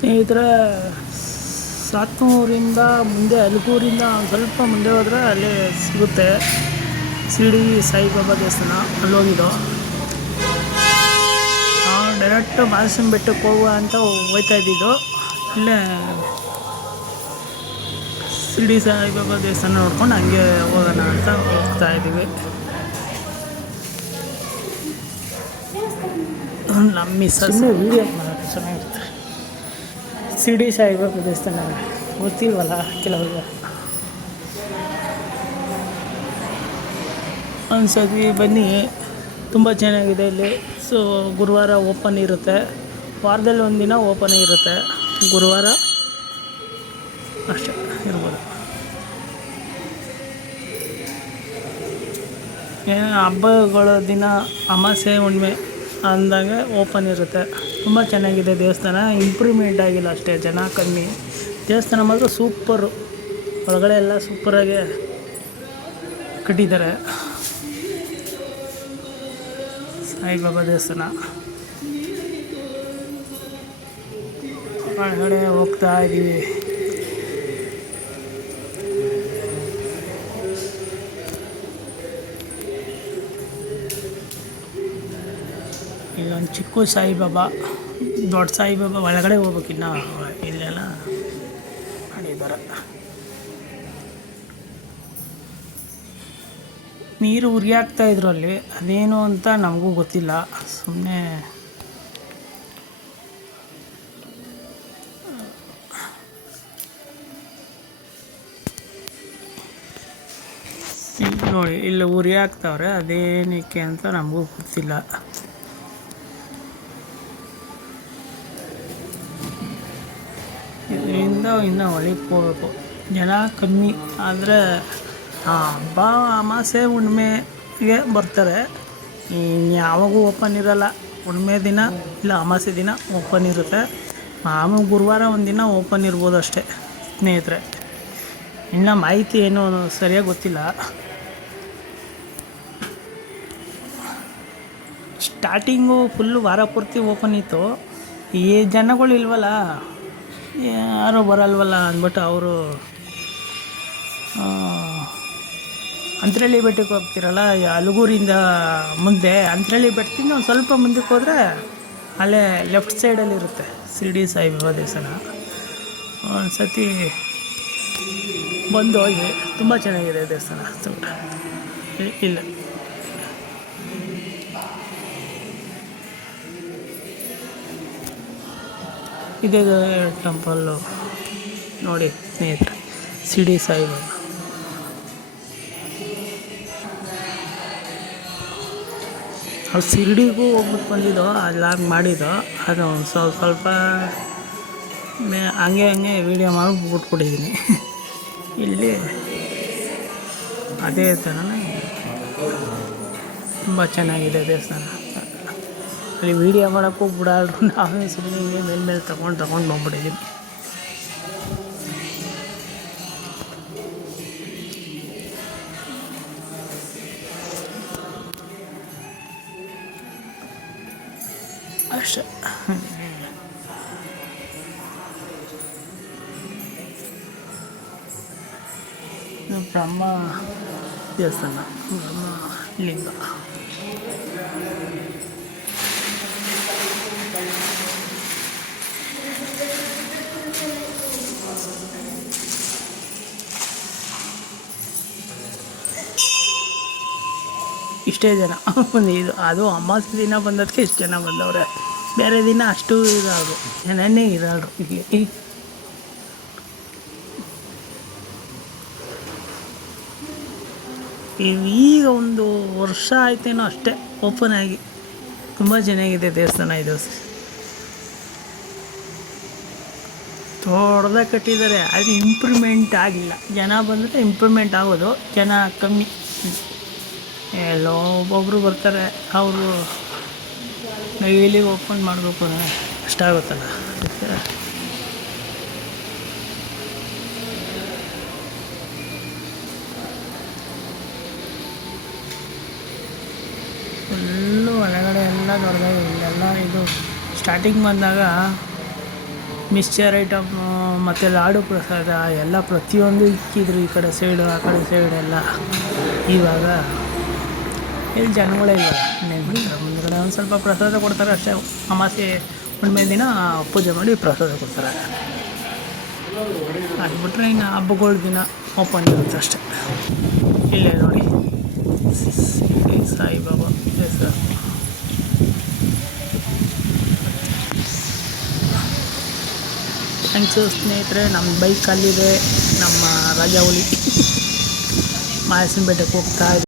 ಸ್ನೇಹಿತರೆ ಸಾತ್ನೂರಿಂದ ಮುಂದೆ ಅಲ್ಗೂರಿಂದ ಒಂದ್ ಸ್ವಲ್ಪ ಮುಂದೆ ಹೋದರೆ ಅಲ್ಲಿ ಸಿಗುತ್ತೆ. ಶಿರಡಿ ಸಾಯಿಬಾಬಾ ದೇವಸ್ಥಾನ ಅಲ್ಲಿ ಹೋಗಿದ್ದು ನಾವು ಡೈರೆಕ್ಟ್ ಬಾಲಸಂ ಬೆಟ್ಟಕ್ಕೆ ಹೋಗುವ ಅಂತ ಹೋಗ್ತಾ ಇದ್ದಿದ್ದು. ಇಲ್ಲೇ ಶಿರಡಿ ಸಾಯಿಬಾಬಾ ದೇವಸ್ಥಾನ ನೋಡ್ಕೊಂಡು ಹಂಗೆ ಹೋಗೋಣ ಅಂತ ಹೋಗ್ತಾ ಇದ್ದೀವಿ. ನಮ್ಮ ಮಿಸ್ಸಸ್ ವೀಡಿಯೋ ಶಿರಡಿ ಸಾಯಿಬಾಬಾ ದೇವಸ್ಥಾನ ಗೊತ್ತಿಲ್ವಲ್ಲ ಕೆಲವ್ರಿಗೆ? ಒಂದ್ಸತಿ ಬನ್ನಿ. ತುಂಬ ಚೆನ್ನಾಗಿದೆ ಇಲ್ಲಿ. ಸೊ ಗುರುವಾರ ಓಪನ್ ಇರುತ್ತೆ. ವಾರದಲ್ಲಿ ಒಂದಿನ ಓಪನ್ ಇರುತ್ತೆ. ಗುರುವಾರ ಅಷ್ಟೇ, ಇರ್ಬೋದು. ಹಬ್ಬಗಳ ದಿನ ಅಮಾಸೆ ಹುಣ್ಣಿಮೆ ಅಂದಾಗ ಓಪನ್ ಇರುತ್ತೆ. ತುಂಬ ಚೆನ್ನಾಗಿದೆ ದೇವಸ್ಥಾನ. ಇಂಪ್ರೂವ್ಮೆಂಟ್ ಆಗಿಲ್ಲ ಅಷ್ಟೇ, ಜನ ಕಮ್ಮಿ. ದೇವಸ್ಥಾನ ಮಾತ್ರ ಸೂಪರು ಒಳಗಡೆ ಎಲ್ಲ ಸೂಪರಾಗಿ ಕಟ್ಟಿದ್ದಾರೆ. ಸಾಯಿಬಾಬಾ ದೇವಸ್ಥಾನ. ಒಳಗಡೆ ಹೋಗ್ತಾ ಇದ್ದೀವಿ ಇಲ್ಲೊಂದು ಚಿಕ್ಕ ಸಾಯಿಬಾಬಾ, ದೊಡ್ಡ ಸಾಯಿಬಾಬಾ ಒಳಗಡೆ ಹೋಗ್ಬೇಕಿನ್ನ ಇಲ್ಲೆಲ್ಲ ಮಾಡಿದ್ದಾರೆ ನೀರು ಉರಿ ಇದ್ರಲ್ಲಿ ಇದ್ರು ಅಲ್ಲಿ. ಅದೇನು ಅಂತ ನಮಗೂ ಗೊತ್ತಿಲ್ಲ. ಸುಮ್ಮನೆ ನೋಡಿ, ಇಲ್ಲಿ ಉರಿ ಹಾಕ್ತಾವ್ರೆ ಅದೇನಕ್ಕೆ ಅಂತ ನಮಗೂ ಗೊತ್ತಿಲ್ಲ. ಇದರಿಂದ ಇನ್ನೂ ಒಳಗೆ ಹೋಗ್ಬೇಕು ಜನ ಕಮ್ಮಿ ಆದರೆ ಹಬ್ಬ ಅಮಾಸೆ ಹುಣ್ಣಿಮೆಗೆ ಬರ್ತಾರೆ. ಯಾವಾಗೂ ಓಪನ್ ಇರೋಲ್ಲ. ಹುಣ್ಣಿಮೆ ದಿನ ಇಲ್ಲ ಅಮಾಸೆ ದಿನ ಓಪನ್ ಇರುತ್ತೆ. ಮಾಮೂಲು ಗುರುವಾರ ಒಂದಿನ ಓಪನ್ ಇರ್ಬೋದು ಅಷ್ಟೇ ಸ್ನೇಹಿತರೆ. ಇನ್ನು ಮಾಹಿತಿ ಏನು ಸರಿಯಾಗಿ ಗೊತ್ತಿಲ್ಲ. ಸ್ಟಾರ್ಟಿಂಗು ಫುಲ್ಲು ವಾರ ಪೂರ್ತಿ ಓಪನ್ ಇತ್ತು. ಈ ಜನಗಳು ಇಲ್ವಲ್ಲ? ಯಾರೋ ಬರಲ್ವಲ್ಲ ಅಂದ್ಬಿಟ್ಟು ಅವರು ಅಂತ್ರಳ್ಳಿ ಬೆಟ್ಟಕ್ಕೆ ಹೋಗ್ತಿರಲ್ಲ ಅಲಗೂರಿಂದ ಮುಂದೆ ಅಂತ್ರಳ್ಳಿ ಬೆಟ್ಟದಿಂದ ಒಂದು ಸ್ವಲ್ಪ ಮುಂದಕ್ಕೆ ಹೋದರೆ ಅಲ್ಲೇ ಲೆಫ್ಟ್ ಸೈಡಲ್ಲಿರುತ್ತೆ ಇರುತ್ತೆ ಸಾಯಿ ಬಾಬಾ ದೇವಸ್ಥಾನ. ಒಂದು ಸತಿ ಬಂದು ಹೋಗಿ, ತುಂಬ ಚೆನ್ನಾಗಿದೆ ದೇವಸ್ಥಾನ ಇಲ್ಲ. ಇದೇ ಟೆಂಪಲ್ಲು ನೋಡಿ ಸ್ನೇಹಿತರೆ ಶಿರಡಿ ಸಾಯಿಬಾಬಾ ಅವ್ರು ಶಿರಡಿಗೂ ಹೋಗ್ಬಿಟ್ಟು ಬಂದಿದ್ದು, ಅಲ್ಲಾಗಿ ಮಾಡಿದ್ದು, ಅದು ಸ್ವಲ್ಪ ಸ್ವಲ್ಪ ಮೇ- ಹಂಗೆ ಹಂಗೆ ವೀಡಿಯೋ ಮಾಡಿ ಇಲ್ಲಿ ಅದೇ ಥರನೇ. ತುಂಬ ಚೆನ್ನಾಗಿದೆ ದೇವಸ್ಥಾನ. ಅಲ್ಲಿ ವೀಡಿಯೋ ಮಾಡೋಕ್ಕೂ ಬಿಡಾಡ್ರು ನಾವೇ ಸುಮ್ಮನೆ ಹಿಂಗೆ ಮೇಲೆ ಮೇಲೆ ತಗೊಂಡು ತಗೊಂಡು ಬಂದ್ಬಿಟ್ಟಿದ್ದೀವಿ ಅಷ್ಟೇ. ಬ್ರಹ್ಮ ದೇವಸ್ಥಾನ. ಬ್ರಹ್ಮ ಲಿಂಗ. ಇಷ್ಟೇ ಜನ. ಒಂದು ಇದು, ಅದು ಅಮಾವಾಸ್ಯೆ ದಿನ ಬಂದದಕ್ಕೆ ಇಷ್ಟು ಜನ ಬಂದವ್ರೆ. ಬೇರೆ ದಿನ ಅಷ್ಟು ಇರೋರು ಜನನೇ ಇರೋರು ಇಲ್ಲಿ ಈಗ ಒಂದು ವರ್ಷ ಆಯ್ತೇನೋ ಅಷ್ಟೇ ಓಪನ್ ಆಗಿ. ತುಂಬ ಚೆನ್ನಾಗಿದೆ ದೇವಸ್ಥಾನ ಇದು. ದೊಡ್ಡದಾಗಿ ಕಟ್ಟಿದ್ದಾರೆ. ಅದು ಇಂಪ್ರೂವ್ಮೆಂಟ್ ಆಗಿಲ್ಲ. ಜನ ಬಂದರೆ ಇಂಪ್ರೂವ್ಮೆಂಟ್ ಆಗೋದು, ಜನ ಕಮ್ಮಿ. ಎಲ್ಲೋ ಒಬ್ಬೊಬ್ಬರು ಬರ್ತಾರೆ, ಅವರು ಡೈಲಿ ಓಪನ್ ಮಾಡಬೇಕು ಇಷ್ಟ ಆಗುತ್ತಲ್ಲ. ಫುಲ್ಲು ಒಳಗಡೆ ಎಲ್ಲ ದೊಡ್ಡದಾಗಿ ಇಲ್ಲೆಲ್ಲ ಇದು ಸ್ಟಾರ್ಟಿಂಗ್ ಬಂದಾಗ ಮಿಕ್ಸ್ಚರ್ ಐಟಮ್ ಮತ್ತು ಲಾಡು ಪ್ರಸಾದ, ಎಲ್ಲ ಪ್ರತಿಯೊಂದು ಇಕ್ಕಿದ್ರು ಈ ಕಡೆ ಸೈಡು ಆ ಕಡೆ ಸೈಡೆಲ್ಲ ಎಲ್ಲ. ಇವಾಗ ಇಲ್ಲಿ ಜನಗಳೇ ಇಲ್ಲ ಮುಂದ್ಗಡೆ ಒಂದು ಸ್ವಲ್ಪ ಪ್ರಸಾದ ಕೊಡ್ತಾರೆ ಅಷ್ಟೇ. ಅಮಾಸೆ ಹುಣ್ಣಿಮೆ ದಿನ ಪೂಜೆ ಮಾಡಿ ಪ್ರಸಾದ ಕೊಡ್ತಾರೆ. ಅದು ಬಿಟ್ಟರೆ ಇನ್ನು ಹಬ್ಬಗಳ ದಿನ ಓಪನ್ ಇರುತ್ತೆ ಅಷ್ಟೇ. ಇಲ್ಲೇ ನೋಡಿ. ಸಾಯಿಬಾಬಾ. ಹೆಸರು ಫ್ರೆಂಡ್ಸು ಸ್ನೇಹಿತರೆ ನಮ್ಮ ಬೈಕ್ ಅಲ್ಲಿದೆ. ನಮ್ಮ ರಾಜಾಹುಲಿ ಮಾಯಸಿನ ಬೆಟ್ಟಕ್ಕೆ ಹೋಗ್ತಾ